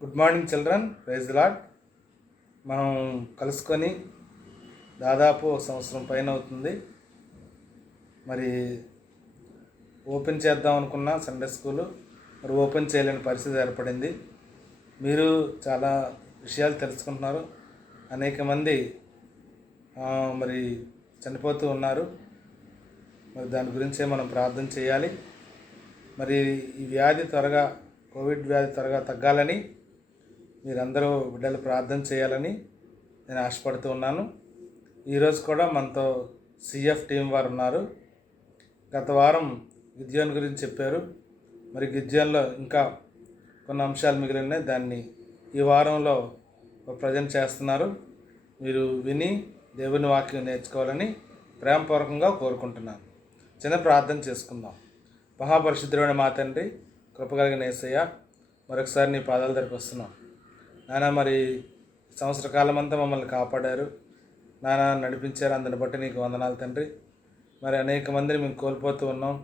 Good morning children, praise the lord. మనం కలుసుకొని దాదాపు ఒక సంవత్సరం పైన అవుతుంది. మరి ఓపెన్ చేద్దాం అనుకున్న సండే స్కూలు మరి ఓపెన్ చేయలేని పరిస్థితి ఏర్పడింది. మీరు చాలా విషయాలు తెలుసుకుంటున్నారు. అనేక మంది మరి చనిపోతూ ఉన్నారు. మరి దాని గురించే మనం ప్రార్థన చేయాలి. మరి ఈ వ్యాధి త్వరగా, కోవిడ్ వ్యాధి త్వరగా తగ్గాలని మీరందరూ బిడ్డలు ప్రార్థన చేయాలని నేను ఆశపడుతూ ఉన్నాను. ఈరోజు కూడా మనతో సిఎఫ్ టీం వారు ఉన్నారు. గత వారం గిద్యోన్ గురించి చెప్పారు. మరి గిద్యోన్లో ఇంకా కొన్ని అంశాలు మిగిలినాయి. దాన్ని ఈ వారంలో ప్రజెంట్ చేస్తున్నారు. మీరు విని దేవుని వాక్యం నేర్చుకోవాలని ప్రేమపూర్వకంగా కోరుకుంటున్నాను. చిన్న ప్రార్థన చేసుకుందాం. మహాపరిశుద్ధుడైన మా తండ్రి, కృపగలిగిన యేసయ్య, మరొకసారి నీ పాదాల దగ్గరికి వస్తున్నాం. నాన్న, మరి సంవత్సర కాలం అంతా మమ్మల్ని కాపాడారు నాన్న, నడిపించారు. అందుని బట్టి నీకు వందనాలు తండ్రి. మరి అనేక మందిని మేము కోల్పోతూ ఉన్నాం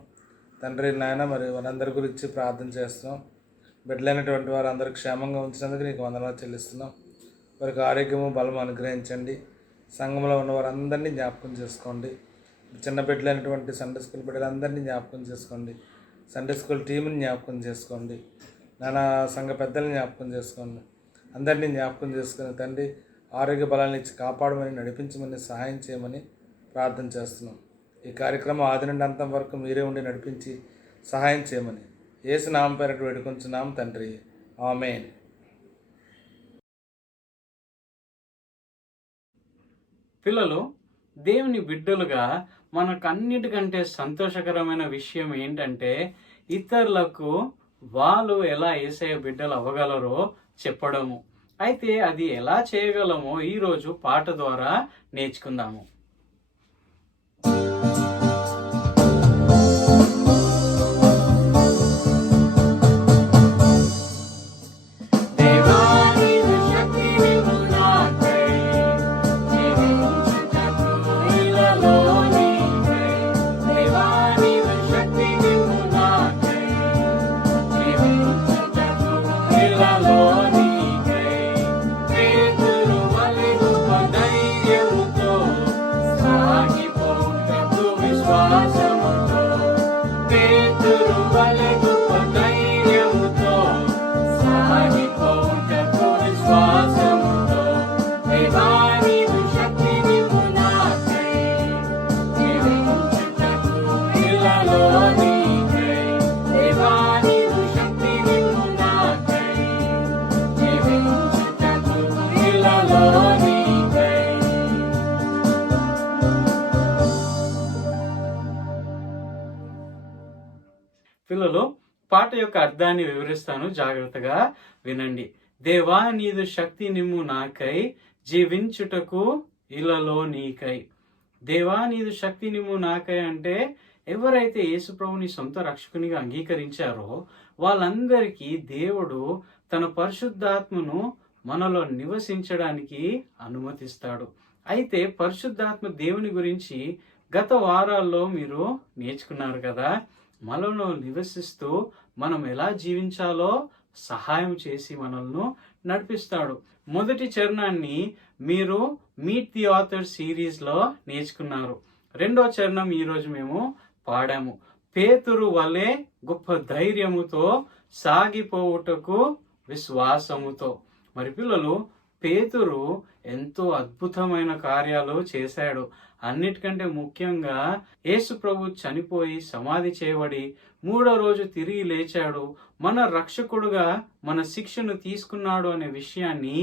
తండ్రి నాయన. మరి వారందరి గురించి ప్రార్థన చేస్తున్నాం. బిడ్డలైనటువంటి వారు అందరూ క్షేమంగా ఉంచినందుకు నీకు వందనాలు చెల్లిస్తున్నాం. వారికి ఆరోగ్యము బలము అనుగ్రహించండి. సంఘంలో ఉన్న వారందరినీ జ్ఞాపకం చేసుకోండి. చిన్న బిడ్డలైనటువంటి సండే స్కూల్ బిడ్డలందరినీ జ్ఞాపకం చేసుకోండి. సండే స్కూల్ టీంని జ్ఞాపకం చేసుకోండి నానా. సంఘ పెద్దల్ని జ్ఞాపకం చేసుకోండి. అందరినీ జ్ఞాపకం చేసుకుని తండ్రి ఆరోగ్య బలాన్ని ఇచ్చి కాపాడమని, నడిపించమని, సహాయం చేయమని ప్రార్థన చేస్తున్నాం. ఈ కార్యక్రమం ఆది నుండి అంతం వరకు మీరే ఉండి నడిపించి సహాయం చేయమని యేసు నామం పేరట వేడుకొంచున్నాం తండ్రి, ఆమేన్. పిల్లలు, దేవుని బిడ్డలుగా మనకన్నిటికంటే సంతోషకరమైన విషయం ఏంటంటే ఇతరులకు వాళ్ళు ఎలా యేసయ్య బిడ్డలు అవ్వగలరో చెప్పడము. అయితే అది ఎలా చేయగలమో ఈరోజు పాట ద్వారా నేర్చుకుందాము. పిల్లలు, పాట యొక్క అర్థాన్ని వివరిస్తాను, జాగ్రత్తగా వినండి. దేవా నీదు శక్తి నిమ్ము నాకై, జీవించుటకు ఇలలో నీకై. దేవా నీదు శక్తి నిమ్ము నాకై అంటే ఎవరైతే యేసుప్రభుని సొంత రక్షకునిగా అంగీకరించారో వాళ్ళందరికీ దేవుడు తన పరిశుద్ధాత్మను మనలో నివసించడానికి అనుమతిస్తాడు. అయితే పరిశుద్ధాత్మ దేవుని గురించి గత వారాల్లో మీరు నేర్చుకున్నారు కదా. మనలో నివసిస్తూ మనం ఎలా జీవించాలో సహాయం చేసి మనల్ని నడిపిస్తాడు. మొదటి చరణాన్ని మీరు మీట్ ది ఆథర్ సిరీస్లో నేర్చుకున్నారు. రెండో చరణం ఈరోజు మేము పాడాము. పేతురు వలె గొప్ప ధైర్యముతో సాగిపోవుటకు విశ్వాసముతో. మరి పిల్లలు, పేతురు ఎంతో అద్భుతమైన కార్యాలు చేశాడు. అన్నిటికంటే ముఖ్యంగా యేసు ప్రభు చనిపోయి సమాధి చేయబడి 3వ రోజు తిరిగి లేచాడు, మన రక్షకుడుగా మన శిక్షను తీసుకున్నాడు అనే విషయాన్ని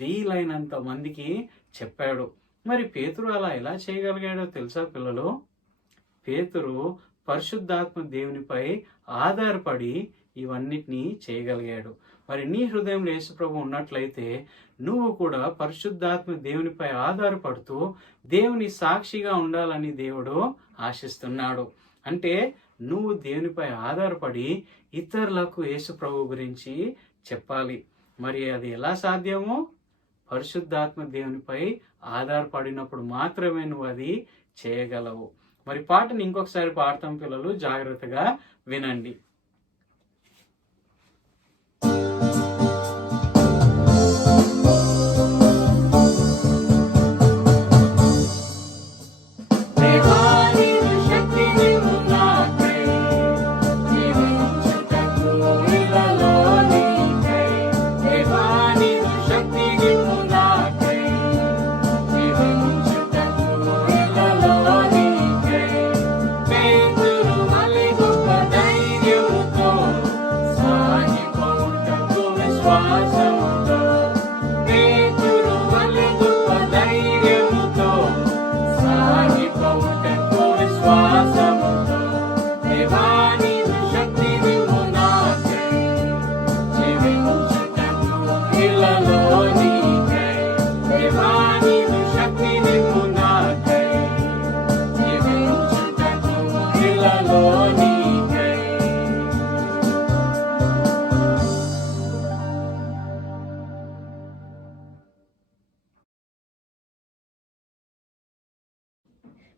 వీలైనంత మందికి చెప్పాడు. మరి పేతురు అలా ఎలా చేయగలిగాడో తెలుసా పిల్లలు? పేతురు పరిశుద్ధాత్మ దేవునిపై ఆధారపడి ఇవన్నిటినీ చేయగలిగాడు. మరి నీ హృదయంలో యేసు ప్రభు ఉన్నట్లయితే నువ్వు కూడా పరిశుద్ధాత్మ దేవునిపై ఆధారపడుతూ దేవుని సాక్షిగా ఉండాలని దేవుడు ఆశిస్తున్నాడు. అంటే నువ్వు దేవునిపై ఆధారపడి ఇతరులకు యేసు ప్రభు గురించి చెప్పాలి. మరి అది ఎలా సాధ్యమో? పరిశుద్ధాత్మ దేవునిపై ఆధారపడినప్పుడు మాత్రమే నువ్వు అది చేయగలవు. మరి పాటని ఇంకొకసారి పాడతాం పిల్లలు, జాగ్రత్తగా వినండి. విశ్వాసముతో పేతురు వలె గొప్ప ధైర్యముతో సాగిపోవుటకు విశ్వాసముతో దేవా నీదు శక్తి నిమ్ము నాకై జీవించుటకు ఇళ్ళలో నీకై దేవా నీదు శక్తి నిమ్ము నాకై జీవించుటకు ఇళ్ళలో నీకై.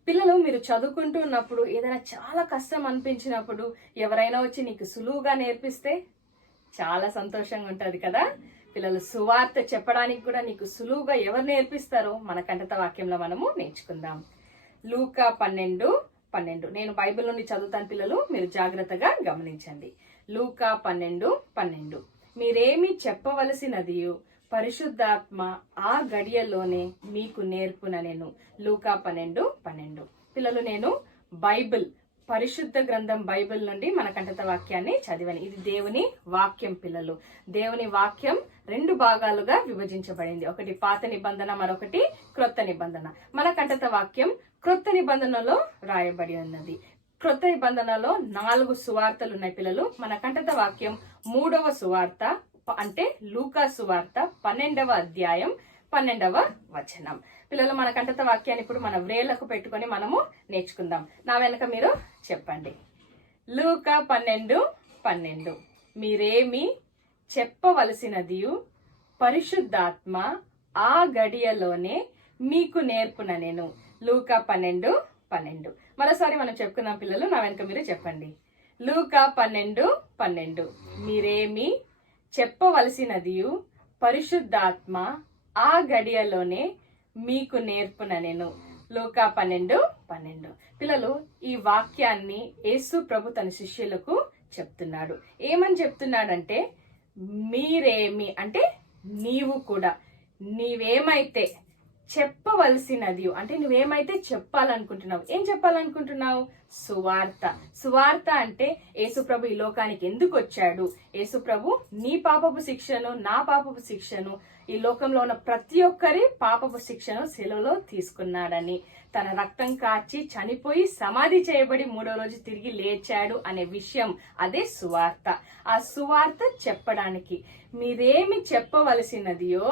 పిల్లలు, మీరు చదువుకుంటూ ఉన్నప్పుడు ఏదైనా చాలా కష్టం అనిపించినప్పుడు ఎవరైనా వచ్చి నీకు సులువుగా నేర్పిస్తే చాలా సంతోషంగా ఉంటుంది కదా. పిల్లలు, సువార్త చెప్పడానికి కూడా నీకు సులువుగా ఎవరు నేర్పిస్తారో మన కంటత వాక్యంలో మనము నేర్చుకుందాం. లూకా 12:12. నేను బైబిల్ నుండి చదువుతాను పిల్లలు, మీరు జాగ్రత్తగా గమనించండి. లూకా 12:12. మీరేమి చెప్పవలసినదియు పరిశుద్ధాత్మ ఆ గడియలోనే మీకు నేర్పుననెను. లూకా 12:12. పిల్లలు, నేను బైబిల్, పరిశుద్ధ గ్రంథం బైబిల్ నుండి మన కంటత వాక్యాన్ని చదివాను. ఇది దేవుని వాక్యం పిల్లలు. దేవుని వాక్యం 2 భాగాలుగా విభజించబడింది. ఒకటి పాత నిబంధన, మరొకటి క్రొత్త నిబంధన. మన కంటత వాక్యం క్రొత్త నిబంధనలో రాయబడి ఉన్నది. క్రొత్త నిబంధనలో 4 సువార్తలు ఉన్నాయి పిల్లలు. మన కంటత వాక్యం 3వ సువార్త, అంటే లూకా సువార్త 12వ అధ్యాయం 12వ వచనం. పిల్లలు, మన కంటత వాక్యాన్ని ఇప్పుడు మన వ్రేళ్లకు పెట్టుకొని మనము నేర్చుకుందాం. నా వెనక మీరు చెప్పండి. లూకా 12:12. మీరేమి చెప్పవలసినదియు పరిశుద్ధాత్మ ఆ గడియలోనే మీకు నేర్పుననెను. లూకా 12:12. మరోసారి మనం చెప్పుకుందాం పిల్లలు, నా వెనక మీరు చెప్పండి. లూకా 12:12. మీరేమి చెప్పవలసినదియు పరిశుద్ధాత్మ ఆ గడియలోనే మీకు నేర్పుననెను. లూకా 12:12. పిల్లలు, ఈ వాక్యాన్ని యేసు ప్రభు తన శిష్యులకు చెప్తున్నాడు. ఏమని చెప్తున్నాడంటే, మీరేమి అంటే నీవు కూడా, నీవేమైతే చెప్పవలసినది అంటే నువ్వేమైతే చెప్పాలనుకుంటున్నావు. ఏం చెప్పాలనుకుంటున్నావు? సువార్త. సువార్త అంటే యేసుప్రభు ఈ లోకానికి ఎందుకు వచ్చాడు, యేసుప్రభు నీ పాపపు శిక్షను, నా పాపపు శిక్షను, ఈ లోకంలో ఉన్న ప్రతి ఒక్కరి పాపపు శిక్షను శిలువలో తీసుకున్నాడని, తన రక్తం కార్చి చనిపోయి సమాధి చేయబడి 3వ రోజు తిరిగి లేచాడు అనే విషయం, అదే సువార్త. ఆ సువార్త చెప్పడానికి మీరేమి చెప్పవలసినదియో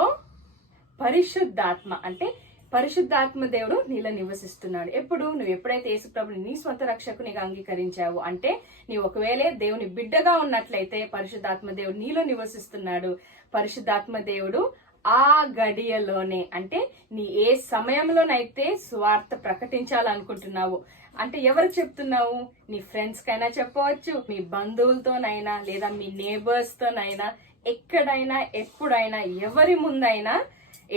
పరిశుద్ధాత్మ అంటే పరిశుద్ధాత్మ దేవుడు నీలో నివసిస్తున్నాడు. నువ్వు ఎప్పుడైతే యేసుప్రభుని నీ స్వంత రక్షకునిగా అంగీకరించావు అంటే, నీవు ఒకవేళ దేవుని బిడ్డగా ఉన్నట్లయితే పరిశుద్ధాత్మ దేవుడు నీలో నివసిస్తున్నాడు. పరిశుద్ధాత్మ దేవుడు ఆ గడియలోనే అంటే నీ ఏ సమయంలోనైతే సువార్త ప్రకటించాలనుకుంటున్నావు అంటే ఎవరు చెప్తున్నావు? నీ ఫ్రెండ్స్ కైనా చెప్పవచ్చు, మీ బంధువులతోనైనా, లేదా మీ నేబర్స్ తోనైనా, ఎక్కడైనా ఎప్పుడైనా ఎవరి ముందైనా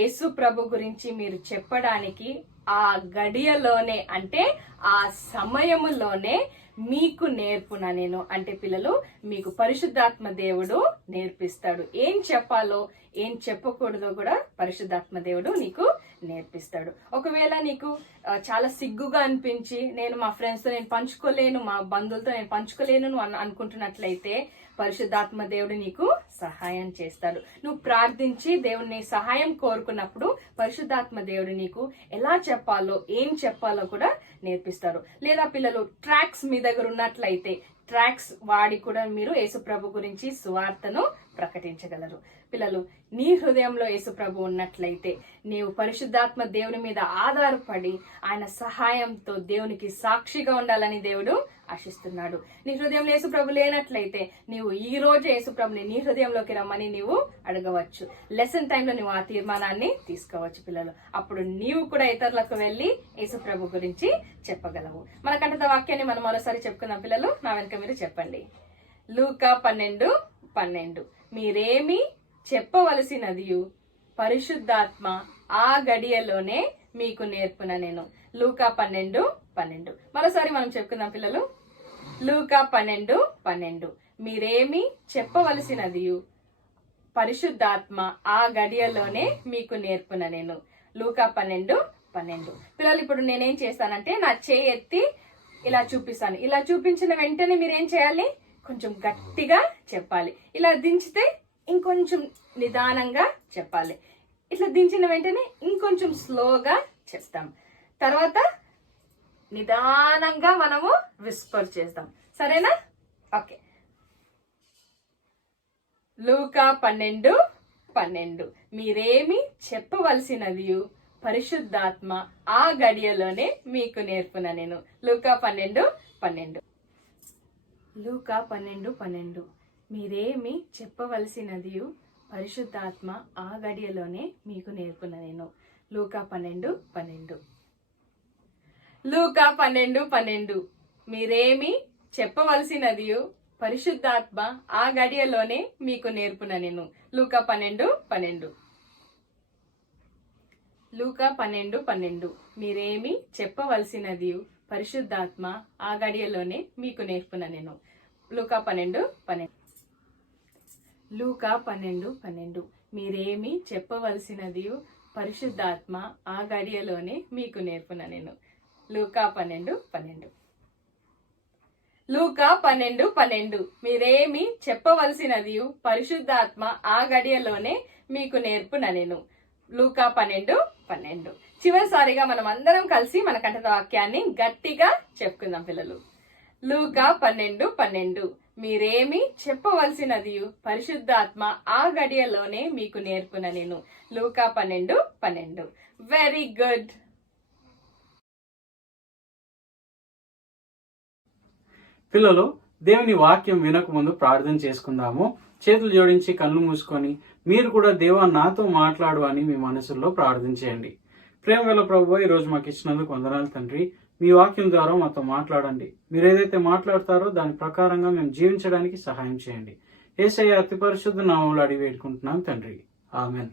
యేసు ప్రభు గురించి మీరు చెప్పడానికి ఆ గడియలోనే అంటే ఆ సమయములోనే మీకు నేర్పున నేను అంటే పిల్లలు, మీకు పరిశుద్ధాత్మ దేవుడు నేర్పిస్తాడు. ఏం చెప్పాలో ఏం చెప్పకూడదో కూడా పరిశుద్ధాత్మ దేవుడు నీకు నేర్పిస్తాడు. ఒకవేళ నీకు చాలా సిగ్గుగా అనిపించి నేను మా ఫ్రెండ్స్తో నేను పంచుకోలేను, మా బంధువులతో నేను పంచుకోలేను అనుకుంటున్నట్లయితే పరిశుద్ధాత్మ దేవుడు నీకు సహాయం చేస్తాడు. నువ్వు ప్రార్థించి దేవుని సహాయం కోరుకున్నప్పుడు పరిశుద్ధాత్మ దేవుడు నీకు ఎలా చెప్పాలో ఏం చెప్పాలో కూడా నేర్పిస్తారు. లేదా పిల్లలు ట్రాక్స్ మీ దగ్గర ఉన్నట్లయితే ట్రాక్స్ వాడి కూడా మీరు యేసుప్రభు గురించి సువార్తను ప్రకటించగలరు. పిల్లలు, నీ హృదయంలో యేసుప్రభు ఉన్నట్లయితే నీవు పరిశుద్ధాత్మ దేవుని మీద ఆధారపడి ఆయన సహాయంతో దేవునికి సాక్షిగా ఉండాలని దేవుడు ఆశిస్తున్నాడు. నీ హృదయంలో యేసుప్రభు లేనట్లయితే నీవు ఈ రోజు యేసుప్రభుని నీ హృదయంలోకి రమ్మని నీవు అడగవచ్చు. లెసన్ టైంలో నువ్వు ఆ తీర్మానాన్ని తీసుకోవచ్చు. పిల్లలు, అప్పుడు నీవు కూడా ఇతరులకు వెళ్లి యేసుప్రభు గురించి చెప్పగలవు. మనకంటే వాక్యాన్ని మనం మరోసారి చెప్పుకుందాం. పిల్లలు, నా వెనుక మీరు చెప్పండి. లూకా 12:12. మీరేమి చెప్పవలసినదియు పరిశుద్ధాత్మ ఆ గడియలోనే మీకు నేర్పున నేను. లూకా 12:12. మరోసారి మనం చెప్పుకుందాం పిల్లలు. లూకా 12:12. మీరేమి చెప్పవలసినదియు పరిశుద్ధాత్మ ఆ గడియలోనే మీకు నేర్పున నేను. లూకా 12:12. పిల్లలు, ఇప్పుడు నేనేం చేస్తానంటే నా చేయి ఎత్తి ఇలా చూపిస్తాను. ఇలా చూపించిన వెంటనే మీరేం చేయాలి? కొంచెం గట్టిగా చెప్పాలి. ఇలా దించితే ఇంకొంచెం నిదానంగా చెప్పాలి. ఇట్లా దించిన వెంటనే ఇంకొంచెం స్లోగా చెప్తాం. తర్వాత నిదానంగా మనము విస్పర్ చేద్దాం. సరేనా? ఓకే. లూకా 12:12 మీరేమి చెప్పవలసినది పరిశుద్ధాత్మ ఆ గడియలోనే మీకు నేర్పున నేను. లూకా 12:12 లూకా 12:12 మీరేమి చెప్పవలసినది పరిశుద్ధాత్మ ఆ గడియలోనే మీకు నేర్పున నేను. లూకా 12:12 లూకా 12:12 మీరేమి చెప్పవలసినది పరిశుద్ధాత్మ ఆ గడియలోనే మీకు నేర్పున నేను. లూకా 12:12 లూకా 12:12 మీరేమి చెప్పవలసినది పరిశుద్ధాత్మ ఆ గడియలోనే మీకు నేర్పున నేను. లూకా 12:12 లూకా 12:12 మీరేమి చెప్పవలసినది పరిశుద్ధాత్మ ఆ గడియలోనే మీకు నేర్పున నేను. లూకా 12:12 లూకా 12:12 మీరేమి చెప్పవలసినది పరిశుద్ధాత్మ ఆ గడియలోనే మీకు నేర్పున నేను. లూకా 12:12 చివరిసారిగా మనం అందరం కలిసి మన కంఠత వాక్యాన్ని గట్టిగా చెప్పుకుందాం పిల్లలు. లూకా 12:12 మీరేమి చెప్పవలసినది పరిశుద్ధాత్మ ఆ గడియలోనే మీకు నేర్పున నేను. లూకా 12:12 వెరీ గుడ్. పిల్లలు, దేవుని వాక్యం వినక ముందు ప్రార్థన చేసుకుందాము. చేతులు జోడించి కళ్ళు మూసుకొని మీరు కూడా దేవా నాతో మాట్లాడు అని మీ మనసులో ప్రార్థన చేయండి. ప్రేమ గల ప్రభువా, ఈరోజు మాకు ఇచ్చినందుకు వందనాలు తండ్రి. మీ వాక్యం ద్వారా మాతో మాట్లాడండి. మీరు ఏదైతే మాట్లాడతారో దాని ప్రకారంగా మేము జీవించడానికి సహాయం చేయండి. యేసయ్య అతి పరిశుద్ధ నామములో అడిగి వేడుకుంటున్నాం తండ్రి, ఆమెన్.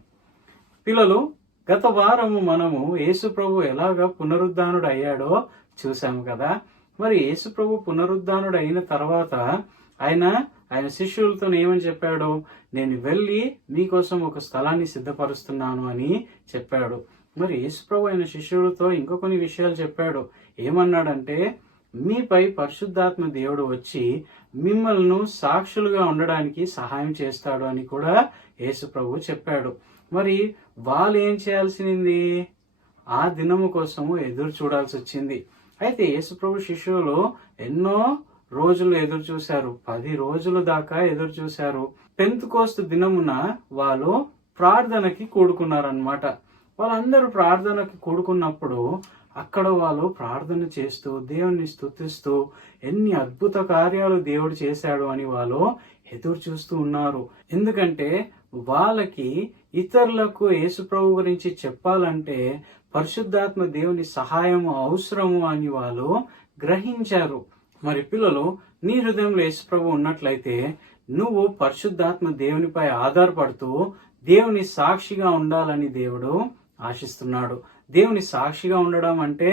పిల్లలు, గత వారము మనము యేసు ప్రభు ఎలాగా పునరుద్ధానుడు అయ్యాడో చూసాము కదా. మరి యేసు ప్రభు పునరుద్ధానుడు అయిన తర్వాత ఆయన శిష్యులతో ఏమని చెప్పాడు? నేను వెళ్ళి మీకోసం ఒక స్థలాన్ని సిద్ధపరుస్తున్నాను అని చెప్పాడు. మరి యేసు ప్రభు ఆయన శిష్యులతో ఇంకో కొన్ని విషయాలు చెప్పాడు. ఏమన్నాడంటే, మీపై పరిశుద్ధాత్మ దేవుడు వచ్చి మిమ్మల్ని సాక్షులుగా ఉండడానికి సహాయం చేస్తాడు అని కూడా యేసు ప్రభు చెప్పాడు. మరి వాళ్ళు ఏం చేయాల్సింది? ఆ దినము కోసము ఎదురు చూడాల్సి వచ్చింది. అయితే యేసుప్రభు శిష్యులు ఎన్నో రోజులు ఎదురు చూశారు. 10 రోజుల దాకా ఎదురు చూశారు. పెంతెకోస్తు దినమున వాళ్ళు ప్రార్థనకి కూడుకున్నారనమాట. వాళ్ళందరూ ప్రార్థనకి కూడుకున్నప్పుడు అక్కడ వాళ్ళు ప్రార్థన చేస్తూ దేవుణ్ణి స్తుతిస్తూ ఎన్ని అద్భుత కార్యాలు దేవుడు చేశాడు అని వాళ్ళు ఎదురు చూస్తూ ఉన్నారు. ఎందుకంటే వాళ్ళకి ఇతరులకు యేసుప్రభు గురించి చెప్పాలంటే పరిశుద్ధాత్మ దేవుని సహాయము అవసరము అని వాళ్ళు గ్రహించారు. మరి పిల్లలు, నీ హృదయంలో యేసుప్రభు ఉన్నట్లయితే నువ్వు పరిశుద్ధాత్మ దేవునిపై ఆధారపడుతూ దేవుని సాక్షిగా ఉండాలని దేవుడు ఆశిస్తున్నాడు. దేవుని సాక్షిగా ఉండడం అంటే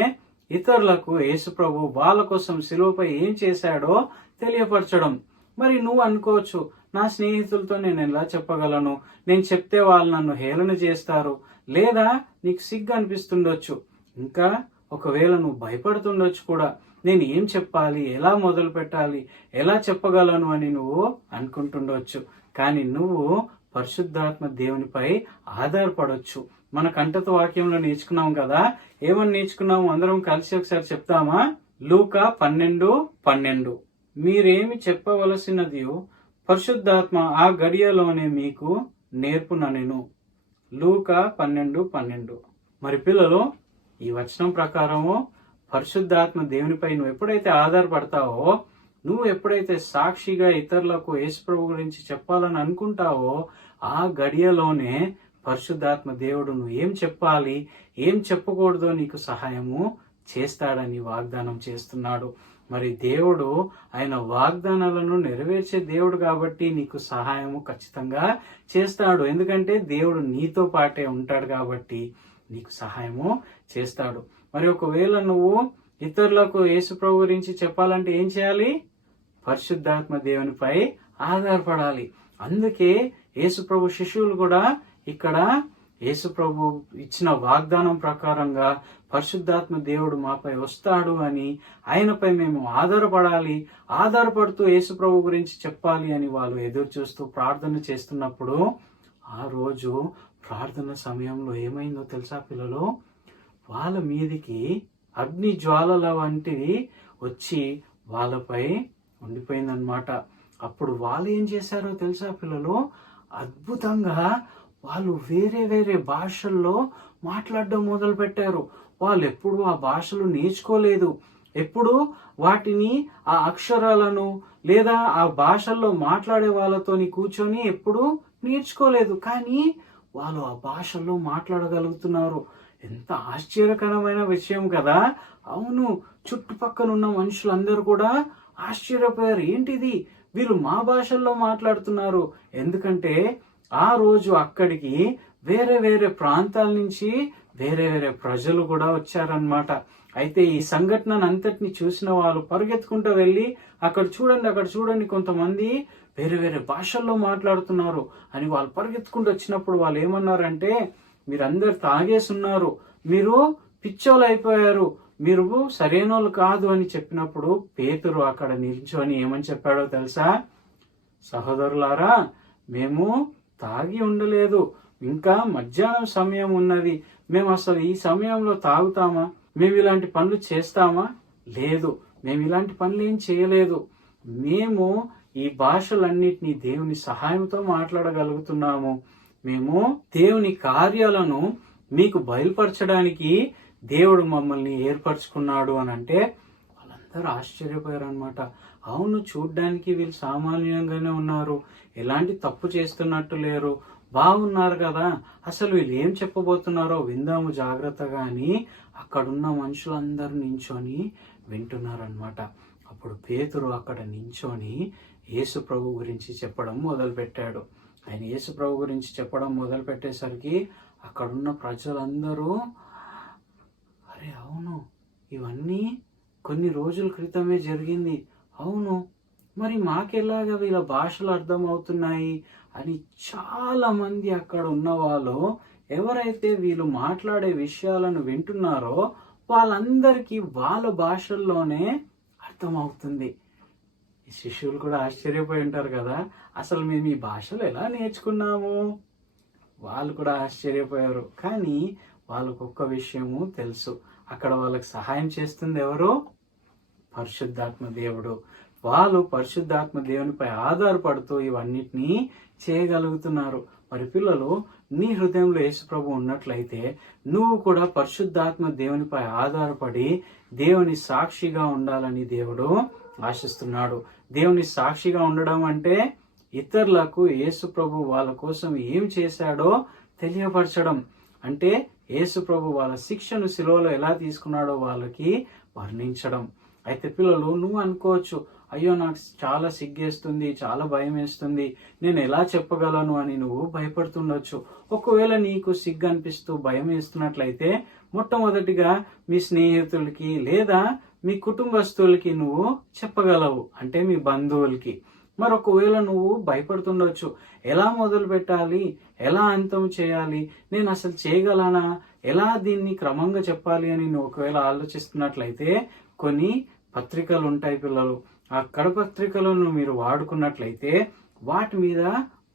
ఇతరులకు యేసుప్రభు వాళ్ళ కోసం శిలువపై ఏం చేశాడో తెలియపరచడం. మరి నువ్వు అనుకోవచ్చు, నా స్నేహితులతో నేను ఎలా చెప్పగలను? నేను చెప్తే వాళ్ళు నన్ను హేళన చేస్తారు. లేదా నీకు సిగ్గు అనిపిస్తుండొచ్చు. ఇంకా ఒకవేళ నువ్వు భయపడుతుండొచ్చు కూడా. నేను ఏం చెప్పాలి, ఎలా మొదలు పెట్టాలి, ఎలా చెప్పగలను అని నువ్వు అనుకుంటుండొచ్చు. కానీ నువ్వు పరిశుద్ధాత్మ దేవునిపై ఆధారపడొచ్చు. మన కంఠత వాక్యంలో నేర్చుకున్నాం కదా. ఏమని నేర్చుకున్నాము? అందరం కలిసి ఒకసారి చెప్తామా? లూకా 12:12 మీరేమి చెప్పవలసినది పరిశుద్ధాత్మ ఆ గడియలోనే మీకు నేర్పున నేను. లూకా 12:12 మరి పిల్లలు, ఈ వచనం ప్రకారము పరిశుద్ధాత్మ దేవునిపై నువ్వు ఎప్పుడైతే ఆధారపడతావో, నువ్వు ఎప్పుడైతే సాక్షిగా ఇతరులకు యేసుప్రభు గురించి చెప్పాలని అనుకుంటావో, ఆ గడియలోనే పరిశుద్ధాత్మ దేవుడు నువ్వు ఏం చెప్పాలి, ఏం చెప్పకూడదో నీకు సహాయము చేస్తాడని వాగ్దానం చేస్తున్నాడు. మరి దేవుడు ఆయన వాగ్దానాలను నెరవేర్చే దేవుడు కాబట్టి నీకు సహాయము ఖచ్చితంగా చేస్తాడు. ఎందుకంటే దేవుడు నీతో పాటే ఉంటాడు కాబట్టి నీకు సహాయము చేస్తాడు. మరి ఒకవేళ నువ్వు ఇతరులకు యేసుప్రభు గురించి చెప్పాలంటే ఏం చేయాలి? పరిశుద్ధాత్మ దేవునిపై ఆధారపడాలి. అందుకే యేసుప్రభు శిష్యులు కూడా ఇక్కడ యేసు ప్రభు ఇచ్చిన వాగ్దానం ప్రకారంగా పరిశుద్ధాత్మ దేవుడు మాపై వస్తాడు అని, ఆయనపై మేము ఆధారపడాలి, ఆధారపడుతూ యేసు ప్రభు గురించి చెప్పాలి అని వాళ్ళు ఎదురు చూస్తూ ప్రార్థన చేస్తున్నప్పుడు ఆ రోజు ప్రార్థన సమయంలో ఏమైందో తెలుసా పిల్లలు? వాళ్ళ మీదికి అగ్ని జ్వాలల వంటివి వచ్చి వాళ్ళపై ఉండిపోయిందనమాట. అప్పుడు వాళ్ళు ఏం చేశారో తెలుసా పిల్లలు? అద్భుతంగా వాళ్ళు వేరే వేరే భాషల్లో మాట్లాడడం మొదలు పెట్టారు. వాళ్ళు ఎప్పుడు ఆ భాషలు నేర్చుకోలేదు, ఎప్పుడు వాటిని ఆ అక్షరాలను లేదా ఆ భాషల్లో మాట్లాడే వాళ్ళతోని కూర్చొని ఎప్పుడు నేర్చుకోలేదు. కానీ వాళ్ళు ఆ భాషల్లో మాట్లాడగలుగుతున్నారు. ఎంత ఆశ్చర్యకరమైన విషయం కదా. అవును, చుట్టుపక్కల ఉన్న మనుషులందరూ కూడా ఆశ్చర్యపోయారు. ఏంటిది, వీళ్ళు మా భాషల్లో మాట్లాడుతున్నారు. ఎందుకంటే ఆ రోజు అక్కడికి వేరే వేరే ప్రాంతాల నుంచి వేరే వేరే ప్రజలు కూడా వచ్చారనమాట. అయితే ఈ సంఘటన అంతటిని చూసిన వాళ్ళు పరిగెత్తుకుంటూ వెళ్ళి అక్కడ చూడండి కొంతమంది వేరే వేరే భాషల్లో మాట్లాడుతున్నారు అని వాళ్ళు పరిగెత్తుకుంటూ వచ్చినప్పుడు వాళ్ళు ఏమన్నారంటే, మీరందరు తాగేసి ఉన్నారు, మీరు పిచ్చోళ్ళు అయిపోయారు, మీరు సరైన వాళ్ళు కాదు అని చెప్పినప్పుడు పేతురు అక్కడ నిల్చొని ఏమని చెప్పాడో తెలుసా? సహోదరులారా, మేము తాగి ఉండలేదు, ఇంకా మధ్యాహ్నం సమయం ఉన్నది, మేము అసలు ఈ సమయంలో తాగుతామా? మేము ఇలాంటి పనులు చేస్తామా? లేదు, మేము ఇలాంటి పనులు ఏం చేయలేదు. మేము ఈ భాషలన్నిటినీ దేవుని సహాయంతో మాట్లాడగలుగుతున్నాము. మేము దేవుని కార్యాలను మీకు బయలుపరచడానికి దేవుడు మమ్మల్ని ఏర్పరచుకున్నాడు అని అంటే వాళ్ళందరూ ఆశ్చర్యపోయారు అనమాట. అవును, చూడ్డానికి వీళ్ళు సామాన్యంగానే ఉన్నారు, ఎలాంటి తప్పు చేస్తున్నట్టు లేరు, బాగున్నారు కదా, అసలు వీళ్ళు ఏం చెప్పబోతున్నారో విందాము జాగ్రత్తగా అని అక్కడున్న మనుషులందరూ నించొని వింటున్నారనమాట. అప్పుడు పేతురు అక్కడ నించొని యేసు ప్రభు గురించి చెప్పడం మొదలుపెట్టాడు. ఆయన యేసు ప్రభు గురించి చెప్పడం మొదలు పెట్టేసరికి అక్కడున్న ప్రజలందరూ, అరే అవును, ఇవన్నీ కొన్ని రోజుల క్రితమే జరిగింది, అవును, మరి మాకెలాగా వీళ్ళ భాషలు అర్థమవుతున్నాయి అని చాలా మంది అక్కడ ఉన్న వాళ్ళు ఎవరైతే వీళ్ళు మాట్లాడే విషయాలను వింటున్నారో వాళ్ళందరికీ వాళ్ళ భాషల్లోనే అర్థమవుతుంది. ఈ శిష్యులు కూడా ఆశ్చర్యపోయి ఉంటారు కదా, అసలు మేము ఈ భాషలు ఎలా నేర్చుకున్నాము? వాళ్ళు కూడా ఆశ్చర్యపోయారు. కానీ వాళ్ళకు ఒక్క విషయము తెలుసు, అక్కడ వాళ్ళకి సహాయం చేస్తుంది ఎవరు? పరిశుద్ధాత్మ దేవుడు. వాళ్ళు పరిశుద్ధాత్మ దేవునిపై ఆధారపడుతూ ఇవన్నిటినీ చేయగలుగుతున్నారు. మరి పిల్లలు, నీ హృదయంలో యేసుప్రభు ఉన్నట్లయితే నువ్వు కూడా పరిశుద్ధాత్మ దేవునిపై ఆధారపడి దేవుని సాక్షిగా ఉండాలని దేవుడు ఆశిస్తున్నాడు. దేవుని సాక్షిగా ఉండడం అంటే ఇతరులకు యేసుప్రభు వాళ్ళ కోసం ఏం చేశాడో తెలియపరచడం. అంటే యేసుప్రభు వాళ్ళ శిక్షను శిలువలో ఎలా తీసుకున్నాడో వాళ్ళకి వర్ణించడం. అయితే పిల్లలు, నువ్వు అనుకోవచ్చు, అయ్యో నాకు చాలా సిగ్గేస్తుంది, చాలా భయం వేస్తుంది, నేను ఎలా చెప్పగలను అని నువ్వు భయపడుతుండొచ్చు. ఒకవేళ నీకు సిగ్గు అనిపిస్తూ భయం వేస్తున్నట్లయితే మొట్టమొదటిగా మీ స్నేహితులకి లేదా మీ కుటుంబస్తులకి నువ్వు చెప్పగలవు, అంటే మీ బంధువులకి. మరొకవేళ నువ్వు భయపడుతుండొచ్చు, ఎలా మొదలు పెట్టాలి, ఎలా అంతం చేయాలి, నేను అసలు చేయగలనా, ఎలా దీన్ని క్రమంగా చెప్పాలి అని నువ్వు ఒకవేళ ఆలోచిస్తున్నట్లయితే కొన్ని పత్రికలు ఉంటాయి పిల్లలు. ఆ కడపత్రికలను మీరు వాడుకున్నట్లయితే వాటి మీద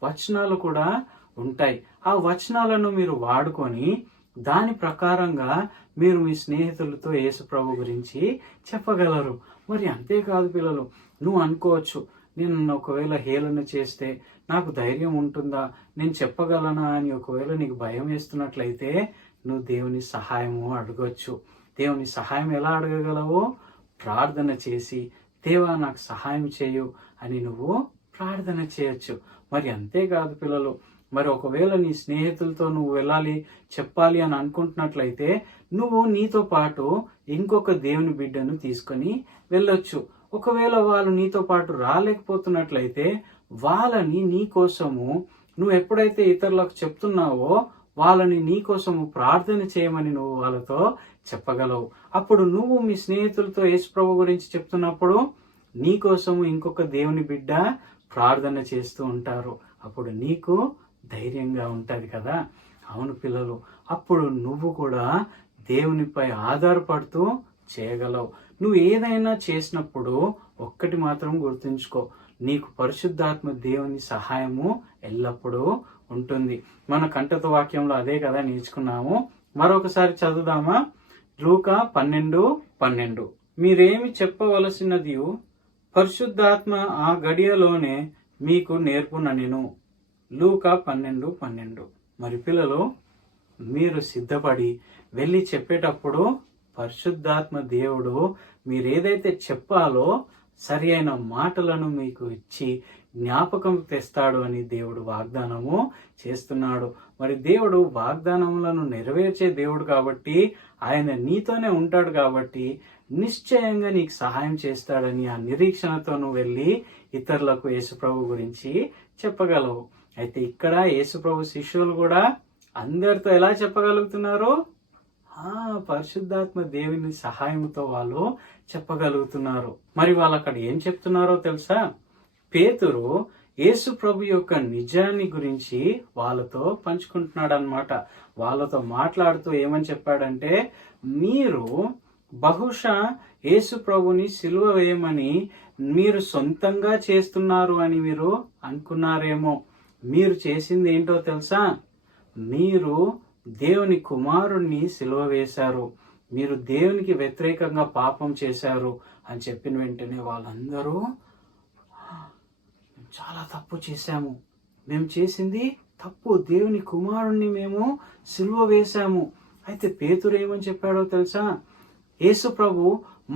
వచనాలు కూడా ఉంటాయి. ఆ వచనాలను మీరు వాడుకొని దాని ప్రకారంగా మీరు మీ స్నేహితులతో యేసు ప్రభు గురించి చెప్పగలరు. మరి అంతేకాదు పిల్లలు, నువ్వు అనుకోవచ్చు, నేను ఒకవేళ హేళన చేస్తే నాకు ధైర్యం ఉంటుందా, నేను చెప్పగలనా అని ఒకవేళ నీకు భయం వేస్తున్నట్లయితే నువ్వు దేవుని సహాయము అడగొచ్చు. దేవుని సహాయం ఎలా అడగగలవో ప్రార్థన చేసి, దేవా నాకు సహాయం చేయు అని నువ్వు ప్రార్థన చేయొచ్చు. మరి అంతేకాదు పిల్లలు, మరి ఒకవేళ నీ స్నేహితులతో నువ్వు వెళ్ళాలి, చెప్పాలి అని అనుకుంటున్నట్లయితే నువ్వు నీతో పాటు ఇంకొక దేవుని బిడ్డను తీసుకొని వెళ్ళొచ్చు. ఒకవేళ వాళ్ళు నీతో పాటు రాలేకపోతున్నట్లయితే వాళ్ళని నీ కోసము నువ్వు ఎప్పుడైతే ఇతరులకు చెప్తున్నావో వాళ్ళని నీ కోసము ప్రార్థన చేయమని నువ్వు వాళ్ళతో చెప్పగలవు. అప్పుడు నువ్వు మీ స్నేహితులతో యేసు ప్రభు గురించి చెప్తున్నప్పుడు నీ కోసము ఇంకొక దేవుని బిడ్డ ప్రార్థన చేస్తూ ఉంటారు. అప్పుడు నీకు ధైర్యంగా ఉంటది కదా. అవును పిల్లలు, అప్పుడు నువ్వు కూడా దేవునిపై ఆధారపడుతూ చేయగలవు. నువ్వు ఏదైనా చేసినప్పుడు ఒక్కటి మాత్రం గుర్తుంచుకో, నీకు పరిశుద్ధాత్మ దేవుని సహాయము ఎల్లప్పుడూ ఉంటుంది. మన కంఠత వాక్యంలో అదే కదా నేర్చుకున్నాము. మరొకసారి చదువుదామా? లూకా 12:12. మీరేమి చెప్పవలసినది పరిశుద్ధాత్మ ఆ గడియలోనే మీకు నేర్పుననెను. లూకా 12:12. మరి పిల్లలు, మీరు సిద్ధపడి వెళ్ళి చెప్పేటప్పుడు పరిశుద్ధాత్మ దేవుడు మీరేదైతే చెప్పాలో సరి అయిన మాటలను మీకు ఇచ్చి జ్ఞాపకం తెస్తాడు అని దేవుడు వాగ్దానము చేస్తున్నాడు. మరి దేవుడు వాగ్దానములను నెరవేర్చే దేవుడు కాబట్టి, ఆయన నీతోనే ఉంటాడు కాబట్టి నిశ్చయంగా నీకు సహాయం చేస్తాడని ఆ నిరీక్షణతో నువ్వు వెళ్ళి ఇతరులకు యేసుప్రభు గురించి చెప్పగలవు. అయితే ఇక్కడ యేసుప్రభు శిష్యులు కూడా అందరితో ఎలా చెప్పగలుగుతున్నారు? పరిశుద్ధాత్మ దేవుని సహాయంతో వాళ్ళు చెప్పగలుగుతున్నారు. మరి వాళ్ళు అక్కడ ఏం చెప్తున్నారో తెలుసా? పేతురు యేసు ప్రభు యొక్క నిజాన్ని గురించి వాళ్ళతో పంచుకుంటున్నాడు అన్నమాట. వాళ్ళతో మాట్లాడుతూ ఏమని చెప్పాడంటే, మీరు బహుశా యేసు ప్రభుని సిలువ వేయమని మీరు సొంతంగా చేస్తున్నారు అని మీరు అనుకున్నారేమో. మీరు చేసింది ఏంటో తెలుసా? మీరు దేవుని కుమారుణ్ణి సిలువ వేశారు, మీరు దేవునికి వ్యతిరేకంగా పాపం చేశారు అని చెప్పిన వెంటనే వాళ్ళందరూ చాలా తప్పు చేశాము, మేము చేసింది తప్పు, దేవుని కుమారుణ్ణి మేము సిలువ వేశాము. అయితే పేతురు ఏమని చెప్పాడో తెలుసా? యేసు ప్రభు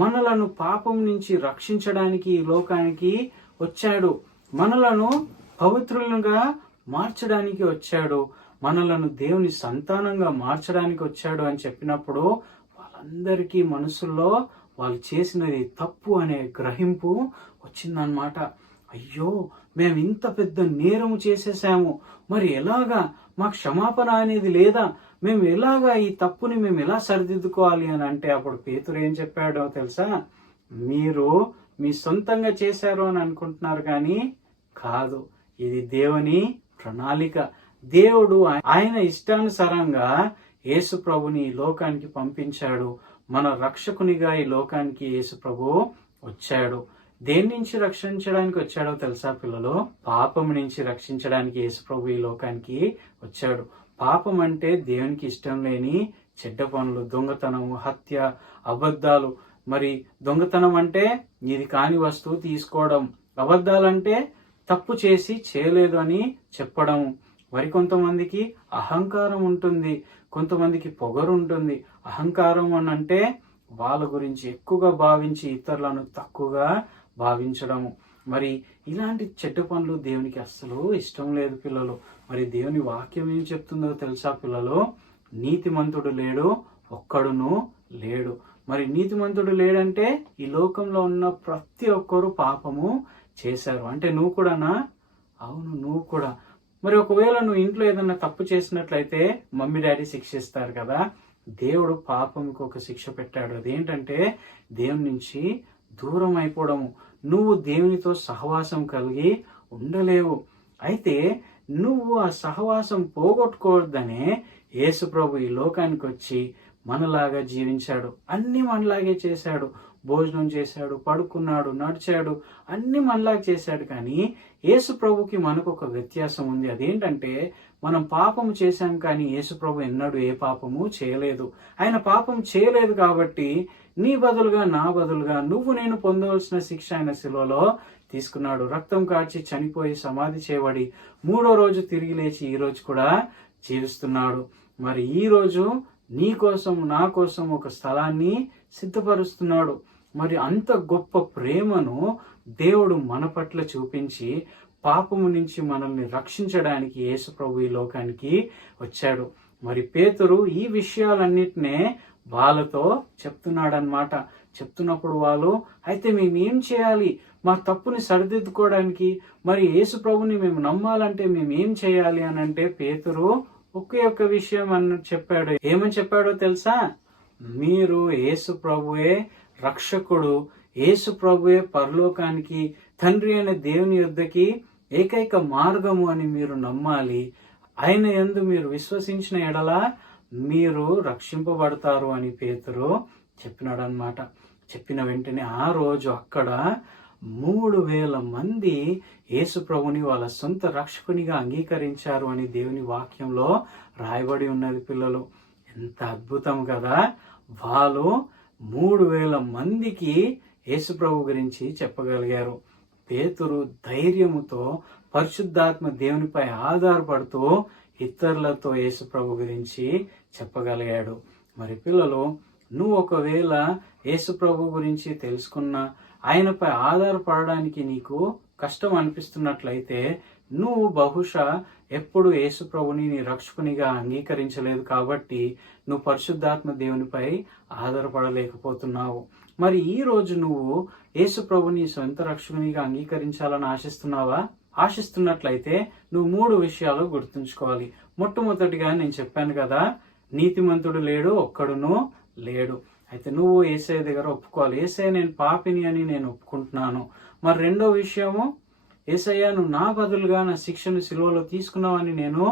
మనలను పాపం నుంచి రక్షించడానికి ఈ లోకానికి వచ్చాడు, మనలను పవిత్రులుగా మార్చడానికి వచ్చాడు, మనలను దేవుని సంతానంగా మార్చడానికి వచ్చాడు అని చెప్పినప్పుడు వాళ్ళందరికీ మనసుల్లో వాళ్ళు చేసినది తప్పు అనే గ్రహింపు వచ్చిందనమాట. అయ్యో, మేము ఇంత పెద్ద నేరము చేసేసాము, మరి ఎలాగా మాకు క్షమాపణ అనేది లేదా, మేము ఎలాగా ఈ తప్పుని మేము ఎలా సరిదిద్దుకోవాలి అని అంటే అప్పుడు పేతురు ఏం చెప్పాడో తెలుసా? మీరు మీ సొంతంగా చేశారు అని అనుకుంటున్నారు కానీ కాదు, ఇది దేవుని ప్రణాళిక. దేవుడు ఆయన ఇష్టానుసారంగా యేసు ప్రభుని ఈ లోకానికి పంపించాడు. మన రక్షకునిగా ఈ లోకానికి యేసు ప్రభు వచ్చాడు. దేని నుంచి రక్షించడానికి వచ్చాడో తెలుసా పిల్లలు? పాపం నుంచి రక్షించడానికి యేసు ప్రభు ఈ లోకానికి వచ్చాడు. పాపం అంటే దేవునికి ఇష్టం లేని చెడ్డ పనులు, దొంగతనము, హత్య, అబద్ధాలు. మరి దొంగతనం అంటే ఇది కాని వస్తువు తీసుకోవడం, అబద్ధాలంటే తప్పు చేసి చేయలేదు అని చెప్పడం. మరి కొంతమందికి అహంకారం ఉంటుంది, కొంతమందికి పొగరు ఉంటుంది. అహంకారం అని అంటే వాళ్ళ గురించి ఎక్కువగా భావించి ఇతరులను తక్కువగా భావించడము. మరి ఇలాంటి చెడ్డ పనులు దేవునికి అస్సలు ఇష్టం లేదు పిల్లలు. మరి దేవుని వాక్యం ఏం చెప్తుందో తెలుసా పిల్లలు? నీతిమంతుడు లేడు, ఒక్కడును లేడు. మరి నీతిమంతుడు లేడంటే ఈ లోకంలో ఉన్న ప్రతి ఒక్కరు పాపము చేశారు. అంటే నువ్వు కూడానా? అవును, నువ్వు కూడా. మరి ఒకవేళ నువ్వు ఇంట్లో ఏదన్నా తప్పు చేసినట్లయితే మమ్మీ డాడీ శిక్షిస్తారు కదా. దేవుడు పాపంకి ఒక శిక్ష పెట్టాడు. అదేంటంటే దేవుని నుంచి దూరం అయిపోవడము. నువ్వు దేవునితో సహవాసం కలిగి ఉండలేవు. అయితే నువ్వు ఆ సహవాసం పోగొట్టుకోవద్దనే యేసు ప్రభు ఈ లోకానికి వచ్చి మనలాగా జీవించాడు, అన్ని మనలాగే చేశాడు. భోజనం చేశాడు, పడుకున్నాడు, నడిచాడు, అన్ని మనలాగా చేశాడు. కానీ యేసు ప్రభుకి మనకు ఒక వ్యత్యాసం ఉంది. అదేంటంటే మనం పాపము చేశాం కానీ యేసు ప్రభు ఎన్నడూ ఏ పాపము చేయలేదు. ఆయన పాపం చేయలేదు కాబట్టి నీ బదులుగా, నా బదులుగా నువ్వు నేను పొందవలసిన శిక్ష ఆయన శిలువలో తీసుకున్నాడు. రక్తం కార్చి చనిపోయి సమాధి చేయబడి 3వ రోజు తిరిగి లేచి ఈ రోజు కూడా జీవిస్తున్నాడు. మరి ఈ రోజు నీ కోసం, నా కోసం ఒక స్థలాన్ని సిద్ధపరుస్తున్నాడు. మరి అంత గొప్ప ప్రేమను దేవుడు మన పట్ల చూపించి పాపము నుంచి మనల్ని రక్షించడానికి యేసు ప్రభు ఈ లోకానికి వచ్చాడు. మరి పేతురు ఈ విషయాలన్నిటినే వాళ్ళతో చెప్తున్నాడనమాట. చెప్తున్నప్పుడు వాళ్ళు, అయితే మేము ఏం చేయాలి, మా తప్పుని సరిదిద్దుకోవడానికి, మరి యేసు ప్రభుని మేము నమ్మాలంటే మేము ఏం చేయాలి అని అంటే పేతురు ఒకే ఒక్క విషయం అని చెప్పాడు. ఏమని చెప్పాడో తెలుసా? మీరు యేసు ప్రభువే రక్షకుడు, యేసు ప్రభువే పరలోకానికి, తండ్రి అయిన దేవుని యొద్దకి ఏకైక మార్గము అని మీరు నమ్మాలి. ఆయన యందు మీరు విశ్వసించిన ఎడల మీరు రక్షింపబడతారు అని పేతురు చెప్పినాడు అన్నమాట. చెప్పిన వెంటనే ఆ రోజు అక్కడ 3,000 మంది యేసు ప్రభుని వాళ్ళ సొంత రక్షకునిగా అంగీకరించారు అని దేవుని వాక్యంలో రాయబడి ఉన్నది. పిల్లలు, ఎంత అద్భుతం కదా! వాళ్ళు 3,000 మందికి యేసు ప్రభు గురించి చెప్పగలిగారు. పేతురు ధైర్యముతో పరిశుద్ధాత్మ దేవునిపై ఆధారపడుతూ ఇతరులతో యేసు ప్రభు గురించి చెప్పగలిగాడు. మరి పిల్లలు, నువ్వు ఒకవేళ యేసు ప్రభు గురించి తెలుసుకున్నా ఆయనపై ఆధారపడడానికి నీకు కష్టం అనిపిస్తున్నట్లయితే నువ్వు బహుశా ఎప్పుడు యేసు ప్రభుని నీ రక్షకునిగా అంగీకరించలేదు కాబట్టి నువ్వు పరిశుద్ధాత్మ దేవునిపై ఆధారపడలేకపోతున్నావు. మరి ఈ రోజు నువ్వు యేసు ప్రభుని సొంత రక్షకునిగా అంగీకరించాలని ఆశిస్తున్నావా? ఆశిస్తున్నట్లయితే నువ్వు 3 విషయాలు గుర్తుంచుకోవాలి. మొట్టమొదటిగా నేను చెప్పాను కదా, నీతిమంతుడు లేడు, ఒక్కడును లేడు. అయితే నువ్వు యేసయ్య దగ్గర ఒప్పుకోవాలి. యేసయ్య, నేను పాపిని అని నేను ఒప్పుకుంటున్నాను. మరి రెండో విషయము, యేసయ్య నువ్వు నా బదులుగా నా శిక్షను సిలువలో తీసుకున్నావని నేను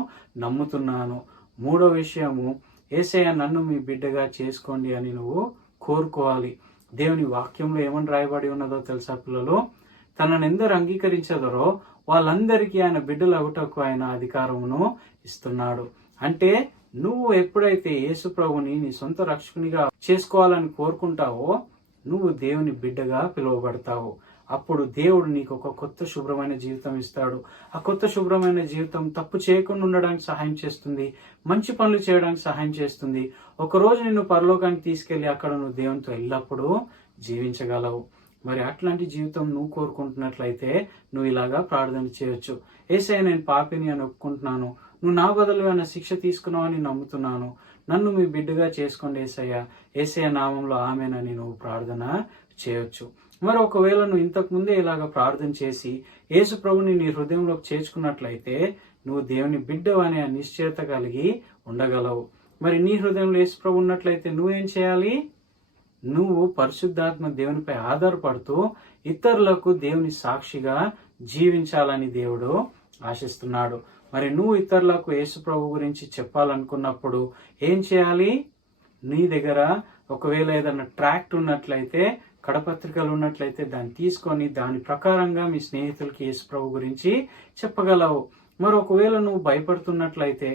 నమ్ముతున్నాను. మూడో విషయము, యేసయ్య నన్ను మీ బిడ్డగా చేసుకోండి అని నువ్వు కోరుకోవాలి. దేవుని వాక్యంలో ఏమని రాయబడి ఉన్నదో తెలుసా పిల్లలు? తనను ఎందరు అంగీకరించదరో వాళ్ళందరికీ ఆయన బిడ్డలు అగుటకు ఆయన అధికారమును ఇస్తున్నాడు. అంటే నువ్వు ఎప్పుడైతే యేసు ప్రభుని నీ సొంత రక్షకునిగా చేసుకోవాలని కోరుకుంటావో నువ్వు దేవుని బిడ్డగా పిలువబడతావు. అప్పుడు దేవుడు నీకు ఒక కొత్త శుభ్రమైన జీవితం ఇస్తాడు. ఆ కొత్త శుభ్రమైన జీవితం తప్పు చేయకుండా ఉండడానికి సహాయం చేస్తుంది, మంచి పనులు చేయడానికి సహాయం చేస్తుంది. ఒకరోజు నిన్ను పరలోకానికి తీసుకెళ్లి అక్కడ నువ్వు దేవునితో ఎల్లప్పుడూ జీవించగలవు. మరి అట్లాంటి జీవితం నువ్వు కోరుకుంటున్నట్లయితే నువ్వు ఇలాగా ప్రార్థన చేయొచ్చు. యేసయ్య, నేను పాపిని అని ఒప్పుకుంటున్నాను, నువ్వు నా బదులుగా నా శిక్ష తీసుకున్నావు అని నమ్ముతున్నాను, నన్ను మీ బిడ్డగా చేసుకోండి యేసయ్య. యేసయ్య నామంలో ఆమేనని నువ్వు ప్రార్థన చేయొచ్చు. మరి ఒకవేళ నువ్వు ఇంతకు ముందే ఇలాగ ప్రార్థన చేసి యేసు ప్రభుని నీ హృదయంలోకి చేర్చుకున్నట్లయితే నువ్వు దేవుని బిడ్డవు అనే నిశ్చయత కలిగి ఉండగలవు. మరి నీ హృదయంలో యేసు ప్రభు ఉన్నట్లయితే నువ్వేం చేయాలి? నువ్వు పరిశుద్ధాత్మ దేవునిపై ఆధారపడుతూ ఇతరులకు దేవుని సాక్షిగా జీవించాలని దేవుడు ఆశిస్తున్నాడు. మరి నువ్వు ఇతరులకు యేసు ప్రభు గురించి చెప్పాలనుకున్నప్పుడు ఏం చేయాలి? నీ దగ్గర ఒకవేళ ఏదైనా ట్రాక్ట్ ఉన్నట్లయితే, కడపత్రికలు ఉన్నట్లయితే దాన్ని తీసుకొని దాని ప్రకారంగా మీ స్నేహితులకి యేసు ప్రభు గురించి చెప్పగలవు. మరి ఒకవేళ నువ్వు భయపడుతున్నట్లయితే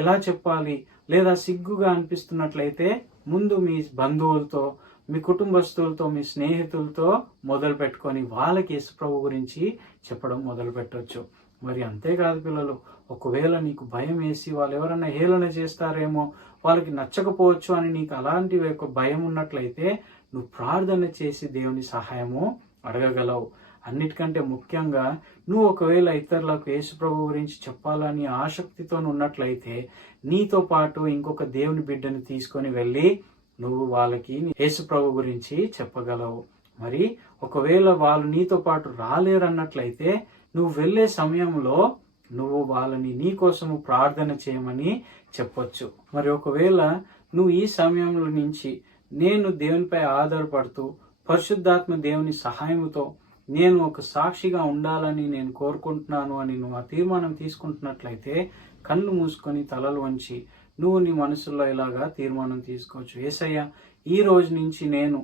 ఎలా చెప్పాలి, లేదా సిగ్గుగా అనిపిస్తున్నట్లయితే ముందు మీ బంధువులతో, మీ కుటుంబస్తులతో, మీ స్నేహితులతో మొదలు పెట్టుకొని వాళ్ళకి యేసు ప్రభు గురించి చెప్పడం మొదలు పెట్టవచ్చు. మరి అంతేకాదు పిల్లలు, ఒకవేళ నీకు భయం వేసి వాళ్ళు ఎవరైనా హేళన చేస్తారేమో, వాళ్ళకి నచ్చకపోవచ్చు అని నీకు అలాంటి ఒక భయం ఉన్నట్లయితే నువ్వు ప్రార్థన చేసి దేవుని సహాయము అడగగలవు. అన్నిటికంటే ముఖ్యంగా నువ్వు ఒకవేళ ఇతరులకు యేసు ప్రభు గురించి చెప్పాలని ఆసక్తితో ఉన్నట్లయితే నీతో పాటు ఇంకొక దేవుని బిడ్డని తీసుకొని వెళ్ళి నువ్వు వాళ్ళకి యేసు ప్రభు గురించి చెప్పగలవు. మరి ఒకవేళ వాళ్ళు నీతో పాటు రాలేరన్నట్లయితే నువ్వు వెళ్ళే సమయంలో నువ్వు వాళ్ళని నీ కోసము ప్రార్థన చేయమని చెప్పొచ్చు. మరి ఒకవేళ నువ్వు ఈ సమయంలో నుంచి నేను దేవునిపై ఆధారపడుతూ పరిశుద్ధాత్మ దేవుని సహాయముతో నేను ఒక సాక్షిగా ఉండాలని నేను కోరుకుంటున్నాను అని నువ్వు ఆ తీర్మానం తీసుకుంటున్నట్లయితే కళ్ళు మూసుకొని తలలు వంచి నువ్వు నీ మనసులో ఇలాగా తీర్మానం తీసుకోవచ్చు. యేసయ్య, ఈ రోజు నుంచి నేను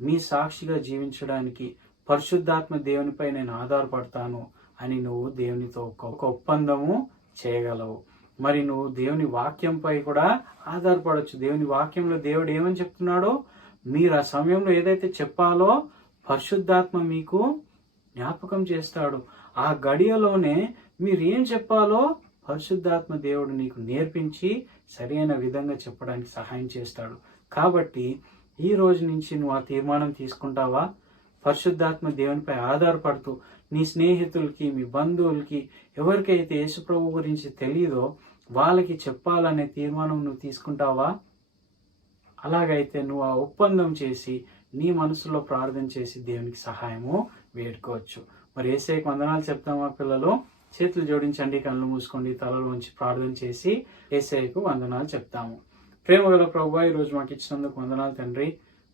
మీ సాక్షిగా జీవించడానికి పరిశుద్ధాత్మ దేవునిపై నేను ఆధారపడతాను అని నువ్వు దేవునితో ఒక ఒప్పందము చేయగలవు. మరి నువ్వు దేవుని వాక్యంపై కూడా ఆధారపడవచ్చు. దేవుని వాక్యంలో దేవుడు ఏమని చెప్తున్నాడో మీరు ఆ సమయంలో ఏదైతే చెప్పాలో పరిశుద్ధాత్మ మీకు జ్ఞాపకం చేస్తాడు. ఆ గడియలోనే మీరు ఏం చెప్పాలో పరిశుద్ధాత్మ దేవుడు నీకు నేర్పించి సరైన విధంగా చెప్పడానికి సహాయం చేస్తాడు. కాబట్టి ఈ రోజు నుంచి నువ్వు ఆ తీర్మానం తీసుకుంటావా? పరిశుద్ధాత్మ దేవునిపై ఆధారపడుతూ నీ స్నేహితులకి, మీ బంధువులకి, ఎవరికైతే యేసు ప్రభు గురించి తెలియదో వాళ్ళకి చెప్పాలనే తీర్మానం నువ్వు తీసుకుంటావా? అలాగైతే నువ్వు ఆ ఒప్పందం చేసి నీ మనసులో ప్రార్థన చేసి దేవునికి సహాయము వేడుకోవచ్చు. మరి యేసయ్యకు వందనాలు చెప్తామా పిల్లలు? చేతులు జోడించండి, కళ్ళు మూసుకోండి, తలలో ఉంచి ప్రార్థన చేసి యేసయ్యకు వందనాలు చెప్తాము. ప్రేమగల ప్రభువా, ఈ రోజు మాకు ఇచ్చినందుకు వందనాలు తండ్రి.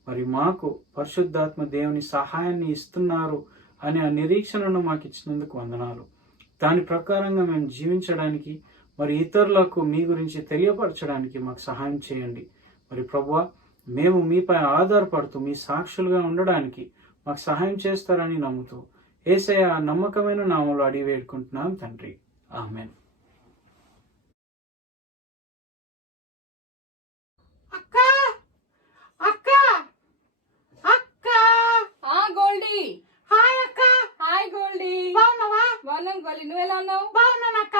మరి మాకు పరిశుద్ధాత్మ దేవుని సహాయాన్ని ఇస్తున్నారు అనే ఆ నిరీక్షణను మాకు ఇచ్చినందుకు వందనాలు. దాని ప్రకారంగా మేము జీవించడానికి మరి ఇతరులకు మీ గురించి తెలియపరచడానికి మాకు సహాయం చేయండి. మరి ప్రభువా, మేము మీపై ఆధారపడుతూ మీ సాక్షులుగా ఉండడానికి మాకు సహాయం చేస్తారని నమ్ముతూ యేసయ్య నమ్మకమైన నామములో అడిగి వేడుకుంటున్నాం తండ్రి. ఆమేన్. గోల్డీ, హాయ్ అక్క. హాయ్ గోల్డీ. బాగున్నావా? బాగున్నాం గోల్డీ, నువ్వు ఎలా ఉన్నావు? బాగున్నాను అక్క.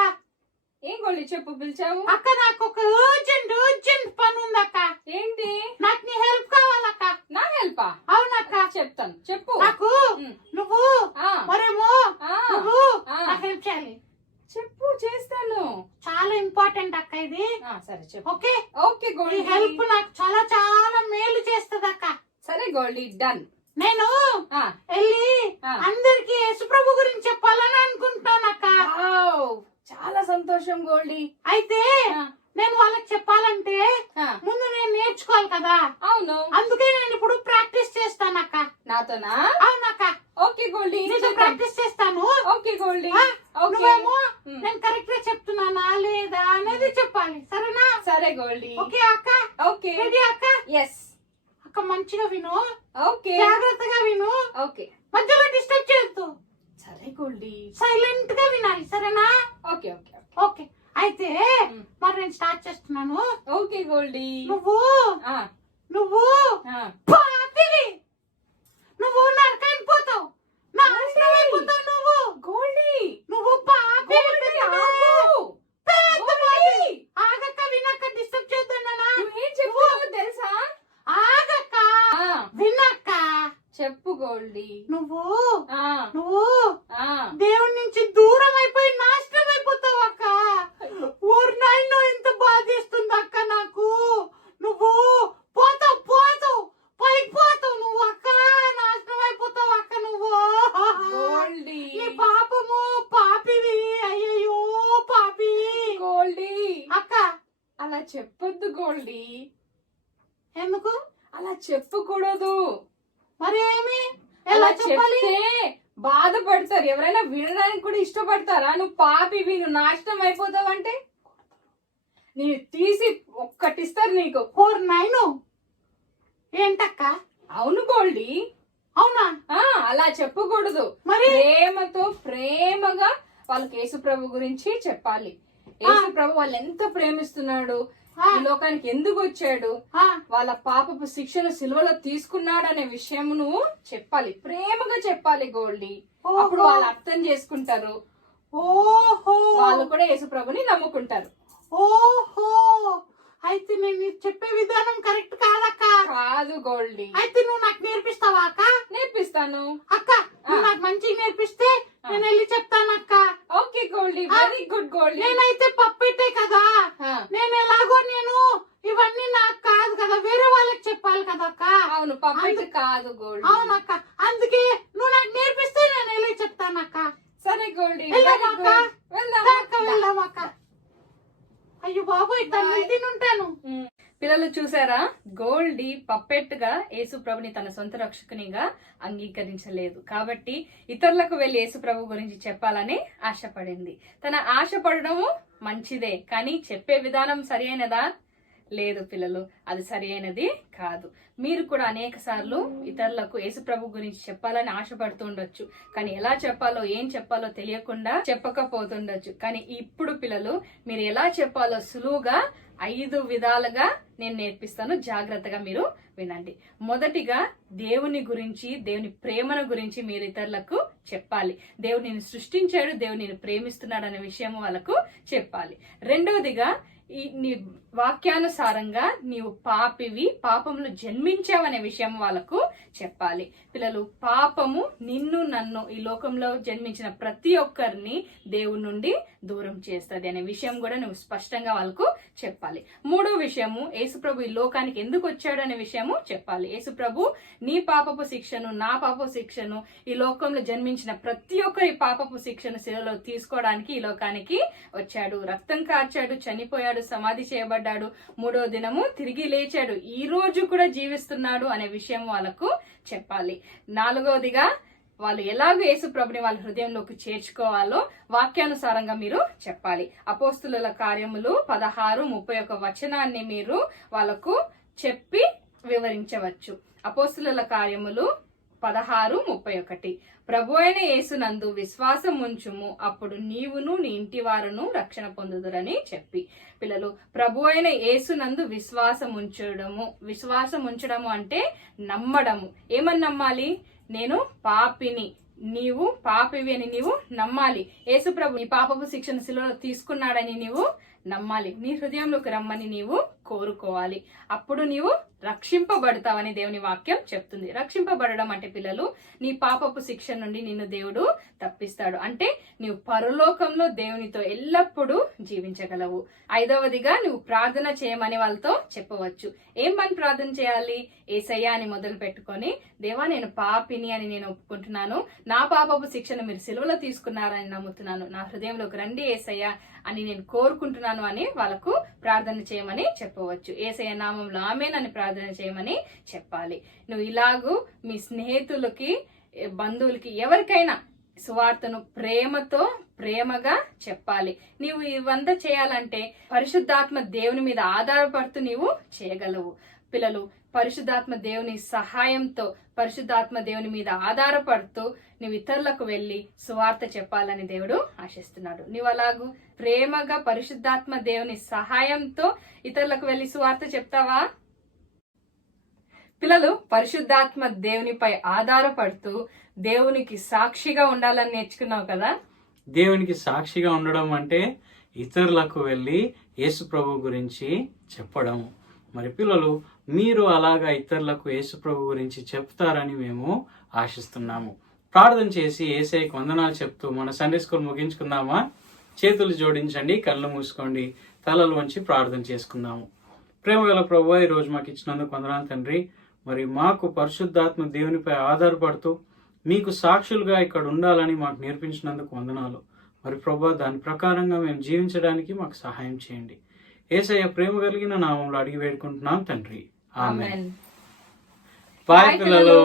ఏం గోల్డీ చెప్పు, పిలిచావు? అక్క నాకు ఒక అర్జెంట్ పని ఉంది అక్క. ఏంటి? నాకు నీ హెల్ప్ కావాలక్క. నా హెల్పా? అవునక్క. చెప్తాను, చెప్పు. నాకు నువ్వు ఆ, మరేమో ఆ, నువ్వు ఆ. నాకు హెల్ప్ చేయాలి. చెప్పు, చేస్తాను. చాలా ఇంపార్టెంట్ అక్క ఇది. సరే చెప్పు. ఓకే ఓకే ఈ గోల్డీ. హెల్ప్ నాకు చాలా చాలా మేలు చేస్తుంది అక్క. సరే గోల్డీ, డన్. నేను ఆ, వెళ్ళి ఆ. అందరికి యేసుప్రభు గురించి చెప్పాలని అనుకుంటాను అక్క. వావ్, చాలా సంతోషం గోల్డీ. అయితే ఆ, నేను వాళ్ళకి చెప్పాలంటే ఆ, ముందు నేను నేర్చుకోవాలి కదా. అవును. అందుకే నేను ఇప్పుడు ప్రాక్టీస్ చేస్తానక్క. నాతోనా? అవునక్క. ఓకే గోల్డీ, నీతో చేద్దాం. ప్రాక్టీస్ చేస్తాను. ఓకే గోల్డీ. ఆ, ఓకే. నువ్వేమో ఉమ్. నేను కరెక్ట్ గా చెప్తున్నానా లేదా అనేది చెప్పాలి, సరేనా? సరే గోల్డీ. ఓకే అక్క. ఓకే. రెడీ అక్క? ఎస్. అక్క మంచిగా విను, ఓకే. జాగ్రత్తగా విను, ఓకే. మధ్యలో డిస్టర్బ్ చేయొద్దు. సరే గోల్డీ. సైలెంట్ గా వినాలి, సరేనా? Okay okay okay. అయితే ఉమ్. మరి నేను స్టార్ట్ చేస్తున్నాను. ఓకే గోల్డీ. నువ్వు ఆ, నువ్వు ఆ. పాపివి. నువ్వు నరకానికి పోతావు, నాశనం అయిపోతావు. నువ్వు గోల్డీ. నువ్వు పాపివి. గోల్డీ, పెద్ద ఆగు. పాపి. ఆగక్క, వినక్క, డిస్టర్బ్ చేస్తున్నానా? నువ్వేం చెప్తున్నావో తెలుసా? ఆగక్క, ఆ, వినక్క. చెప్పు గోల్డీ. నువ్వు ఆ, నువ్వు ఆ. దేవుడి నుంచి దూరం అయిపోయి నాశనం అయిపోతావు అక్క. ఊరు నాయనో ఎంత బాధేస్తుంది అక్క నాకు. నువ్వు పోతావు పోతావు పైకి పోతావు నువ్వు అక్క. నాశనం అయిపోతావు అక్క నువ్వు. గోల్డీ. నీ పాపము పాపివి. అయ్యయ్యో పాపి. గోల్డీ, అక్క అలా చెప్పొద్దు గోల్డీ. ఎందుకు? అలా చెప్పకూడదు. మరి ఏమి? అలా ఎలా చెప్పాలి? చెప్తే బాధపడతారు. ఎవరైనా వినడానికి కూడా ఇష్టపడతారా? నువ్వు పాపివి, నువ్వు నాశనం అయిపోతావంటే నేను తీసి ఒక్కటిస్తారు నీకు. ఊరు నాయను ఏంటక్క? అవును గోల్డీ. అవునా? ఆ, అలా చెప్పకూడదు. మరి ప్రేమతో ప్రేమగా వాళ్ళకి యేసుప్రభు గురించి చెప్పాలి. యేసుప్రభు వాళ్ళు ఎంత ప్రేమిస్తున్నాడు, ఆ, ఈ లోకానికి ఎందుకు వచ్చాడు, ఆ, వాళ్ళ పాపపు శిక్షను సిలువలో తీసుకున్నాడు అనే విషయం నువ్వు చెప్పాలి. ప్రేమగా చెప్పాలి గోల్డీ. అప్పుడు వాళ్ళు అర్థం చేసుకుంటారు. ఓహో వాళ్ళు కూడా యేసుప్రభుని నమ్ముకుంటారు. ఓహో అయితే నేను ఇది చెప్పే విధానం కరెక్ట్ కాదక్క. కాదు గోల్డీ. అయితే నువ్వు నాకు నేర్పిస్తావా అక్క? నేర్పిస్తాను. అక్క నువ్వు నాకు మంచిగా నేర్పిస్తే నేను వెళ్ళి చెప్తాను అక్క. Okay Goldie, very good Goldie. నేనైతే పప్పెట్టే కదా. ఆ, నేను ఎలాగో నేను ఇవన్నీ నాకు కాదు కదా, వేరే వాళ్ళకి చెప్పాలి కదా అక్క. అవును, పప్పెట్ కాదు గోల్డీ. అవునక్క, అందుకే నువ్వు నాకు నేర్పిస్తే నేను వెళ్ళి చెప్తానక్క. సరే గోల్డీ, వెళ్దాం very అక్క. good. వెళ్దాం. అక్క వెళ్దాం అక్క. అయ్యో బాబోయ్, తల్లి తినుంటాను. పిల్లలు చూసారా, గోల్డీ పప్పెట్ గా యేసు ప్రభుని తన సొంత రక్షకునిగా అంగీకరించలేదు. కాబట్టి ఇతరులకు వెళ్లి యేసు ప్రభు గురించి చెప్పాలని ఆశపడింది. తన ఆశపడము మంచిదే, కానీ చెప్పే విధానం సరి అయినదా? లేదు పిల్లలు, అది సరి అయినది కాదు. మీరు కూడా అనేక సార్లు ఇతరులకు యేసు ప్రభు గురించి చెప్పాలని ఆశపడుతూ ఉండొచ్చు, కానీ ఎలా చెప్పాలో ఏం చెప్పాలో తెలియకుండా చెప్పకపోతుండొచ్చు. కానీ ఇప్పుడు పిల్లలు మీరు ఎలా చెప్పాలో సులువుగా 5 విధాలుగా నేను నేర్పిస్తాను. జాగ్రత్తగా మీరు వినండి. మొదటిగా దేవుని గురించి, దేవుని ప్రేమను గురించి మీరు ఇతరులకు చెప్పాలి. దేవుడు నిన్ను సృష్టించాడు, దేవుడు నిన్ను ప్రేమిస్తున్నాడు అనే విషయం వాళ్ళకు చెప్పాలి. రెండవదిగా నీ వాక్యానుసారంగా నీవు పాపివి, పాపములు జన్మించావనే విషయం వాళ్ళకు చెప్పాలి. పిల్లలు, పాపము నిన్ను నన్ను ఈ లోకంలో జన్మించిన ప్రతి ఒక్కరిని దేవుడి నుండి దూరం చేస్తుంది అనే విషయం కూడా నువ్వు స్పష్టంగా వాళ్ళకు చెప్పాలి. మూడో విషయము, యేసుప్రభు ఈ లోకానికి ఎందుకు వచ్చాడు అనే విషయము చెప్పాలి. యేసుప్రభు నీ పాపపు శిక్షను, నా పాపపు శిక్షను, ఈ లోకంలో జన్మించిన ప్రతి ఒక్కరి పాపపు శిక్షను శిలువలో తీసుకోవడానికి ఈ లోకానికి వచ్చాడు. రక్తం కార్చాడు, చనిపోయాడు, సమాధి చేయబడ్డాడు, 3వ దినము తిరిగి లేచాడు, ఈ రోజు కూడా జీవిస్తున్నాడు అనే విషయం వాళ్ళకు చెప్పాలి. 4వదిగా వాళ్ళు ఎలాగో యేసు ప్రభుని వాళ్ళ హృదయంలోకి చేర్చుకోవాలో వాక్యానుసారంగా మీరు చెప్పాలి. అపోస్తుల కార్యములు 16:31 వచనాన్ని మీరు వాళ్ళకు చెప్పి వివరించవచ్చు. అపోస్తుల కార్యములు 16:31 ప్రభు అయిన యేసునందు విశ్వాసం ఉంచుము, అప్పుడు నీవును నీ ఇంటి వారును రక్షణ పొందుదురని చెప్పి. పిల్లలు, ప్రభు అయిన యేసునందు విశ్వాసం ఉంచడము అంటే నమ్మడము. ఏమని నమ్మాలి? నేను పాపిని, నీవు పాపివి అని నీవు నమ్మాలి. యేసు ప్రభు నీ పాపపు శిక్షను శిలువలో తీసుకున్నాడని నీవు నమ్మాలి. నీ హృదయంలోకి రమ్మని నీవు కోరుకోవాలి. అప్పుడు నీవు రక్షింపబడతావని దేవుని వాక్యం చెప్తుంది. రక్షింపబడడం అంటే పిల్లలు, నీ పాపపు శిక్ష నుండి నిన్ను దేవుడు తప్పిస్తాడు. అంటే నీవు పరలోకంలో దేవునితో ఎల్లప్పుడూ జీవించగలవు. 5వదిగా నువ్వు ప్రార్థన చేయమని వాళ్ళతో చెప్పవచ్చు. ఏమని ప్రార్థన చేయాలి? యేసయ్యా అని మొదలు పెట్టుకొని, దేవా నేను పాపిని అని నేను ఒప్పుకుంటున్నాను, నా పాపపు శిక్షను మీరు సిలువలో తీసుకున్నారని నమ్ముతున్నాను, నా హృదయంలోకి రండి యేసయ్యా అని నేను కోరుకుంటున్నాను అని వాళ్ళకు ప్రార్థన చేయమని చెప్పవచ్చు. యేసయ్య నామంలో ఆమేన్ అని ప్రార్థన చేయమని చెప్పాలి. నువ్వు ఇలాగూ మీ స్నేహితులకి, బంధువులకి, ఎవరికైనా సువార్తను ప్రేమగా చెప్పాలి. నీవు ఇవంతా చేయాలంటే పరిశుద్ధాత్మ దేవుని మీద ఆధారపడుతూ నీవు చేయగలవు. పిల్లలు, పరిశుద్ధాత్మ దేవుని సహాయంతో, పరిశుద్ధాత్మ దేవుని మీద ఆధారపడుతూ నువ్వు ఇతరులకు వెళ్ళి సువార్త చెప్పాలని దేవుడు ఆశిస్తున్నాడు. నువ్వు అలాగూ ప్రేమగా పరిశుద్ధాత్మ దేవుని సహాయంతో ఇతరులకు వెళ్ళి సువార్త చెప్తావా? పిల్లలు, పరిశుద్ధాత్మ దేవునిపై ఆధారపడుతూ దేవునికి సాక్షిగా ఉండాలని నేర్చుకున్నావు కదా. దేవునికి సాక్షిగా ఉండడం అంటే ఇతరులకు వెళ్ళి యేసు ప్రభు గురించి చెప్పడం. మరి పిల్లలు, మీరు అలాగా ఇతరులకు యేసు ప్రభు గురించి చెప్తారని మేము ఆశిస్తున్నాము. ప్రార్థన చేసి యేసయ్యకు వందనాలు చెప్తూ మన సండే స్కూల్ ముగించుకుందామా? చేతులు జోడించండి, కళ్ళు మూసుకోండి, తలలు వంచి ప్రార్థన చేసుకుందాము. ప్రేమ గల ప్రభువా, ఈ రోజు మాకు ఇచ్చినందుకు వందనాలు తండ్రి. మరి మాకు పరిశుద్ధాత్మ దేవునిపై ఆధారపడుతూ మీకు సాక్షులుగా ఇక్కడ ఉండాలని మాకు నేర్పించినందుకు వందనాలు. మరి ప్రభువా, దాని ప్రకారంగా మేము జీవించడానికి మాకు సహాయం చేయండి. యేసయ్య ప్రేమ కలిగిన నామంలో అడిగి వేడుకుంటున్నాం తండ్రి. ఆమేన్. బాయ్ పిల్లలు.